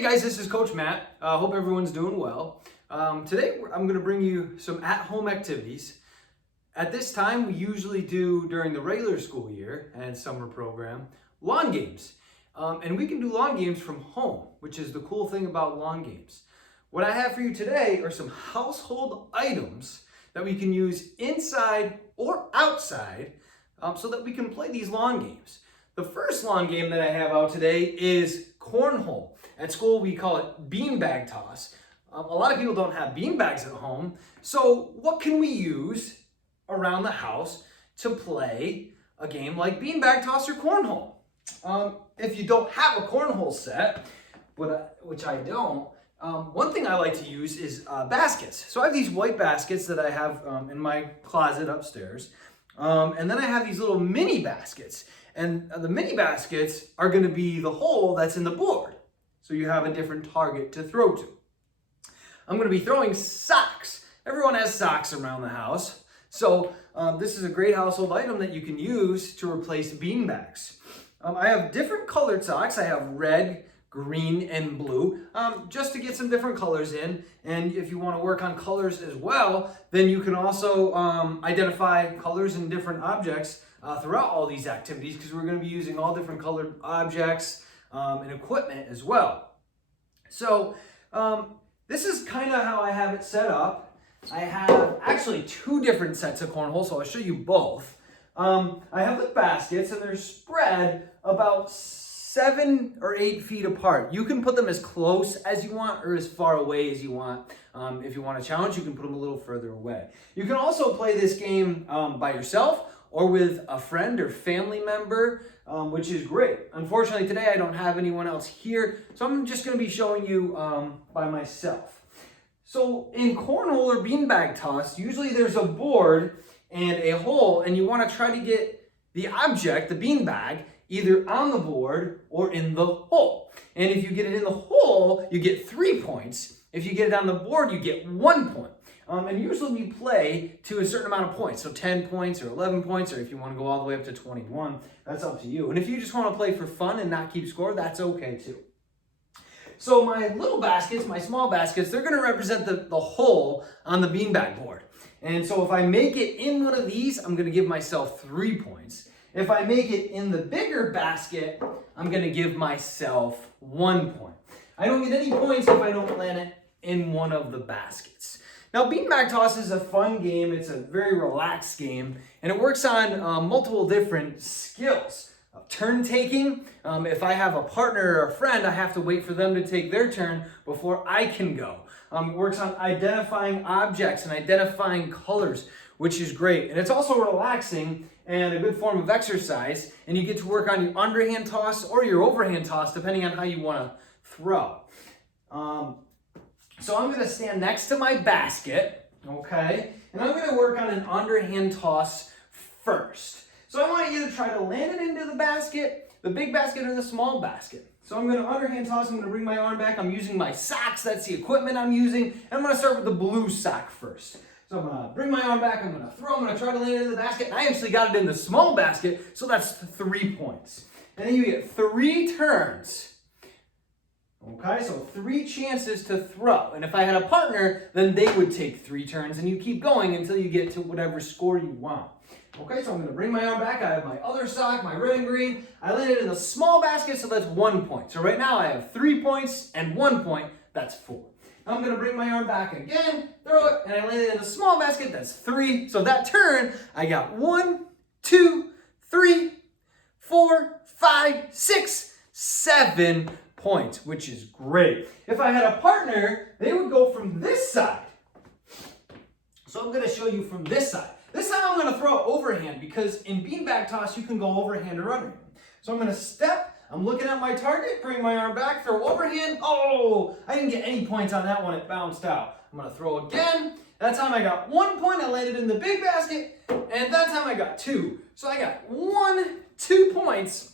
Hey guys, this is Coach Matt. Hope everyone's doing well. Today I'm going to bring you some at-home activities. At this time, we usually do during the regular school year and summer program, lawn games. And we can do lawn games from home, which is the cool thing about lawn games. What I have for you today are some household items that we can use inside or outside so that we can play these lawn games. The first lawn game that I have out today is cornhole. At school, we call it beanbag toss. A lot of people don't have beanbags at home. So what can we use around the house to play a game like beanbag toss or cornhole? If you don't have a cornhole set, which I don't, one thing I like to use is baskets. So I have these white baskets that I have in my closet upstairs. And then I have these little mini baskets. And the mini baskets are going to be the hole that's in the board. So you have a different target to throw to. I'm going to be throwing socks. Everyone has socks around the house. So this is a great household item that you can use to replace beanbags. I have different colored socks. I have red, green, and blue, just to get some different colors in. And if you want to work on colors as well, then you can also identify colors in different objects throughout all these activities, because we're going to be using all different colored objects and equipment as well. So this is kind of how I have it set up. I have actually two different sets of cornhole, so I'll show you both. I have the baskets, and they're spread about 7 or 8 feet apart. You can put them as close as you want or as far away as you want. If you want a challenge, you can put them a little further away. You can also play this game by yourself or with a friend or family member, which is great. Unfortunately, today I don't have anyone else here, so I'm just going to be showing you by myself. So in cornhole or beanbag toss, usually there's a board and a hole, and you want to try to get the object, the beanbag, either on the board or in the hole. And if you get it in the hole, you get 3 points. If you get it on the board, you get 1 point. And usually we play to a certain amount of points, so 10 points or 11 points, or if you want to go all the way up to 21, that's up to you. And if you just want to play for fun and not keep score, that's okay too. So my little baskets, my small baskets, they're going to represent the hole on the beanbag board. And so if I make it in one of these, I'm going to give myself 3 points. If I make it in the bigger basket, I'm going to give myself 1 point. I don't get any points if I don't land it in one of the baskets. Now, beanbag toss is a fun game. It's a very relaxed game, and it works on multiple different skills. Turn taking. If I have a partner or a friend, I have to wait for them to take their turn before I can go. It works on identifying objects and identifying colors, which is great. And it's also relaxing and a good form of exercise, and you get to work on your underhand toss or your overhand toss, depending on how you want to throw. So I'm going to stand next to my basket, okay? And I'm going to work on an underhand toss first. So I want you to try to land it into the basket, the big basket or the small basket. So I'm going to underhand toss, I'm going to bring my arm back, I'm using my socks, that's the equipment I'm using, and I'm going to start with the blue sock first. So I'm going to bring my arm back, I'm going to throw, I'm going to try to land it in the basket, and I actually got it in the small basket, so that's 3 points. And then you get 3 turns. Okay, so 3 chances to throw. And if I had a partner, then they would take 3 turns, and you keep going until you get to whatever score you want. Okay, so I'm going to bring my arm back. I have my other sock, my red and green. I landed in the small basket, so that's 1 point. So right now I have 3 points and 1 point. That's 4. Now I'm going to bring my arm back again, throw it, and I landed in the small basket. That's 3. So that turn, I got 1, 2, 3, 4, 5, 6, 7 points, which is great. If I had a partner, they would go from this side. So I'm going to show you from this side. This time I'm going to throw overhand, because in beanbag toss you can go overhand or underhand. So I'm going to step, I'm looking at my target, bring my arm back, throw overhand. Oh, I didn't get any points on that one, it bounced out. I'm going to throw again. That time I got 1 point, I landed in the big basket, and that time I got 2. So I got 2 points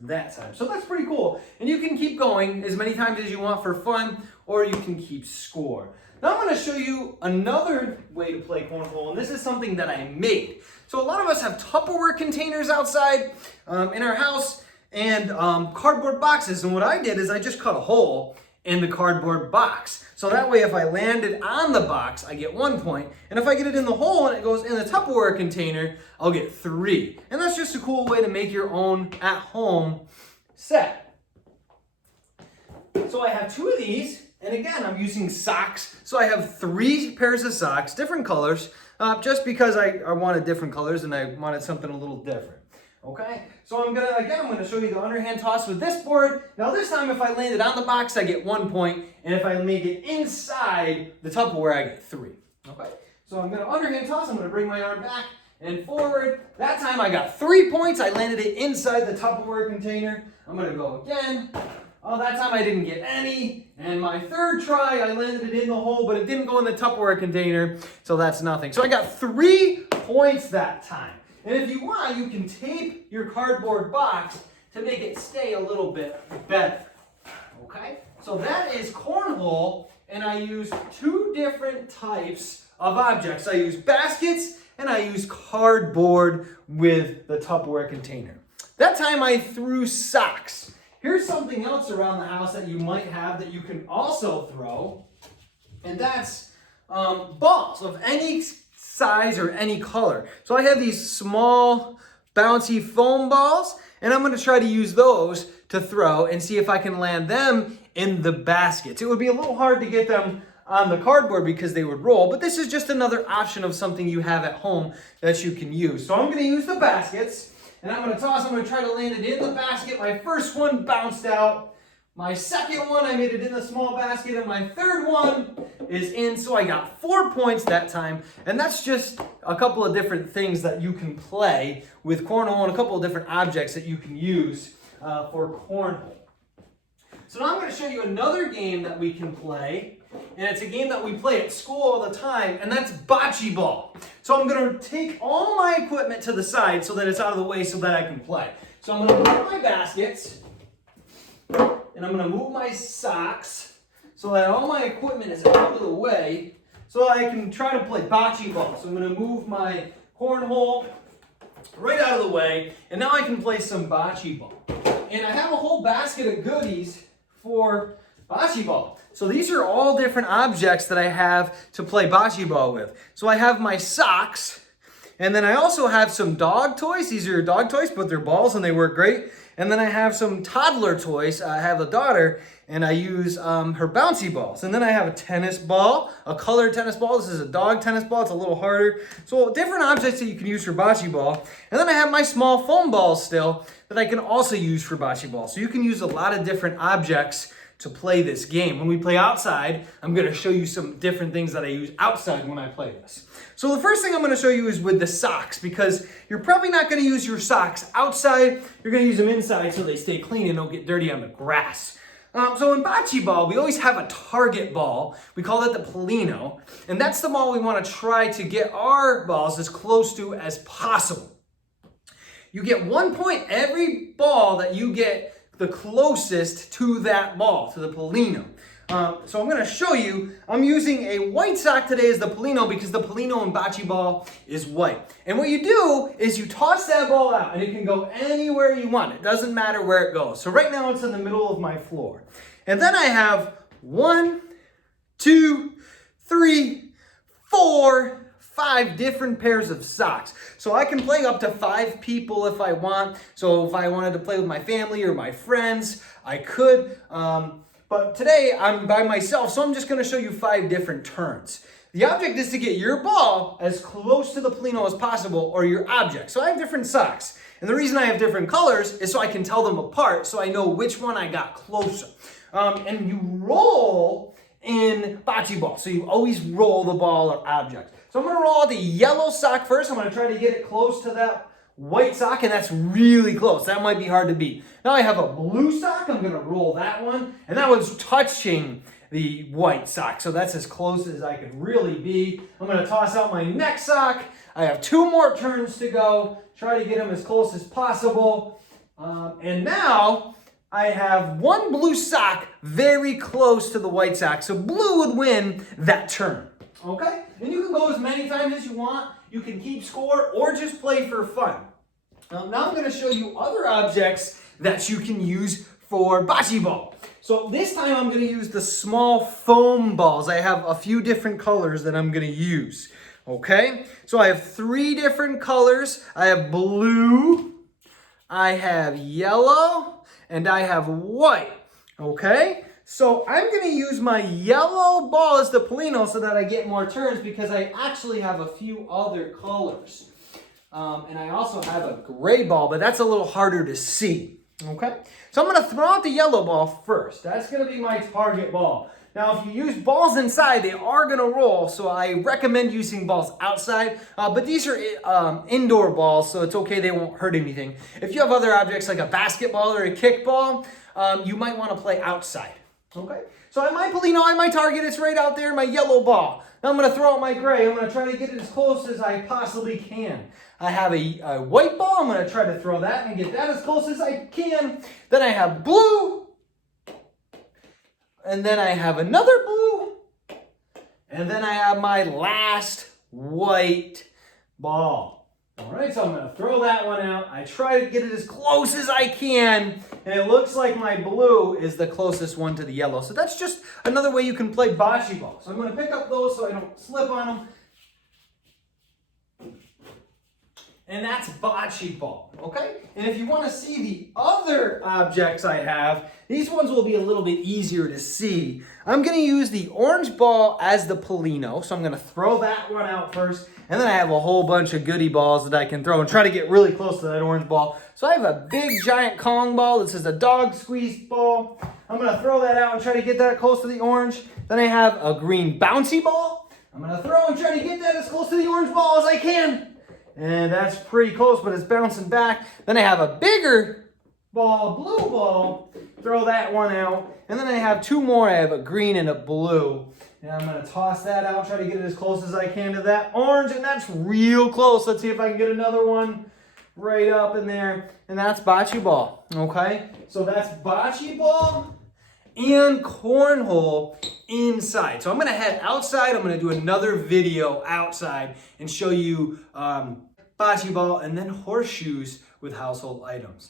that time. So that's pretty cool. And you can keep going as many times as you want for fun, or you can keep score. Now I'm going to show you another way to play cornhole, and this is something that I made. So a lot of us have Tupperware containers outside in our house, and cardboard boxes. And what I did is I just cut a hole in the cardboard box. So that way if I land it on the box, I get 1 point. And if I get it in the hole and it goes in the Tupperware container, I'll get 3. And that's just a cool way to make your own at-home set. So I have 2 of these, and again, I'm using socks. So I have 3 pairs of socks, different colors, just because I wanted different colors and I wanted something a little different. Okay, so I'm gonna show you the underhand toss with this board. Now this time if I land it on the box, I get 1 point, and if I make it inside the Tupperware, I get 3. Okay, so I'm gonna underhand toss, I'm gonna bring my arm back and forward. That time I got 3 points, I landed it inside the Tupperware container. I'm gonna go again. Oh, that time I didn't get any. And my third try, I landed it in the hole, but it didn't go in the Tupperware container, so that's nothing. So I got 3 points that time. And if you want, you can tape your cardboard box to make it stay a little bit better. Okay? So that is cornhole, and I use 2 different types of objects. I use baskets, and I use cardboard with the Tupperware container. That time I threw socks. Here's something else around the house that you might have that you can also throw, and that's balls of any size or any color. So I have these small bouncy foam balls, and I'm going to try to use those to throw and see if I can land them in the baskets. It would be a little hard to get them on the cardboard because they would roll, but this is just another option of something you have at home that you can use. So I'm going to use the baskets, and I'm going to toss. I'm going to try to land it in the basket. My first one bounced out. My second one, I made it in the small basket, and my third one is in, so I got 4 points that time, and that's just a couple of different things that you can play with cornhole and a couple of different objects that you can use for cornhole. So now I'm going to show you another game that we can play, and it's a game that we play at school all the time, and that's bocce ball. So I'm going to take all my equipment to the side so that it's out of the way so that I can play. So I'm going to move my baskets, and I'm going to move my socks so that all my equipment is out of the way so I can try to play bocce ball. So I'm going to move my cornhole right out of the way, and now I can play some bocce ball. And I have a whole basket of goodies for bocce ball. So these are all different objects that I have to play bocce ball with. So I have my socks, and then I also have some dog toys. These are dog toys, but they're balls and they work great. And then I have some toddler toys. I have a daughter, and I use her bouncy balls. And then I have a tennis ball, a colored tennis ball. This is a dog tennis ball. It's a little harder. So different objects that you can use for bocce ball. And then I have my small foam balls still that I can also use for bocce ball. So you can use a lot of different objects to play this game. When we play outside, I'm going to show you some different things that I use outside when I play this. So the first thing I'm going to show you is with the socks, because you're probably not going to use your socks outside. You're going to use them inside so they stay clean and don't get dirty on the grass. So in bocce ball, we always have a target ball. We call it the Polino, and that's the ball we want to try to get our balls as close to as possible. You get 1 point every ball that you get the closest to that ball, to the Polino. So I'm going to show you, I'm using a white sock today as the Polino because the Polino in bocce ball is white. And what you do is you toss that ball out, and it can go anywhere you want. It doesn't matter where it goes. So right now it's in the middle of my floor. And then I have 1, 2, 3, 4, 5 different pairs of socks. So I can play up to 5 people if I want. So if I wanted to play with my family or my friends, I could. But today I'm by myself, so I'm just going to show you 5 different turns. The object is to get your ball as close to the Polino as possible, or your object. So I have different socks. And the reason I have different colors is so I can tell them apart so I know which one I got closer. And you roll in bocce ball. So you always roll the ball or object. So I'm going to roll out the yellow sock first. I'm going to try to get it close to that white sock, and that's really close. That might be hard to beat. Now I have a blue sock. I'm going to roll that one, and that one's touching the white sock. So that's as close as I could really be. I'm going to toss out my next sock. I have 2 more turns to go. Try to get them as close as possible. And now I have 1 blue sock very close to the white sock. So blue would win that turn. Okay? And you can go as many times as you want. You can keep score or just play for fun. Now I'm going to show you other objects that you can use for bocce ball. So this time I'm going to use the small foam balls. I have a few different colors that I'm going to use. Okay, so I have 3 different colors. I have blue, I have yellow, and I have white. Okay, so I'm going to use my yellow ball as the Polino so that I get more turns because I actually have a few other colors. And I also have a gray ball, but that's a little harder to see. Okay, so I'm going to throw out the yellow ball first. That's going to be my target ball. Now, if you use balls inside, they are going to roll, so I recommend using balls outside. But these are indoor balls, so it's okay. They won't hurt anything. If you have other objects like a basketball or a kickball, you might want to play outside. Okay? So at my Polino, on my target, it's right out there, my yellow ball. Now I'm going to throw out my gray. I'm going to try to get it as close as I possibly can. I have a white ball. I'm going to try to throw that and get that as close as I can. Then I have blue. And then I have another blue. And then I have my last white ball. All right, so I'm going to throw that one out. I try to get it as close as I can. And it looks like my blue is the closest one to the yellow. So that's just another way you can play bocce ball. So I'm going to pick up those so I don't slip on them. And that's bocce ball, okay? And if you want to see the other objects I have, these ones will be a little bit easier to see. I'm going to use the orange ball as the Polino, so I'm going to throw that one out first. And then I have a whole bunch of goodie balls that I can throw and try to get really close to that orange ball. So I have a big giant Kong ball. This is a dog squeeze ball. I'm going to throw that out and try to get that close to the orange. Then I have a green bouncy ball. I'm going to throw and try to get that as close to the orange ball as I can. And that's pretty close, but it's bouncing back. Then I have a bigger ball, blue ball. Throw that one out. And then I have 2 more. I have a green and a blue. And I'm going to toss that out, try to get it as close as I can to that orange. And that's real close. Let's see if I can get another one right up in there. And that's bocce ball, okay? So that's bocce ball and cornhole inside. So I'm going to head outside. I'm going to do another video outside and show you bocce ball and then horseshoes with household items.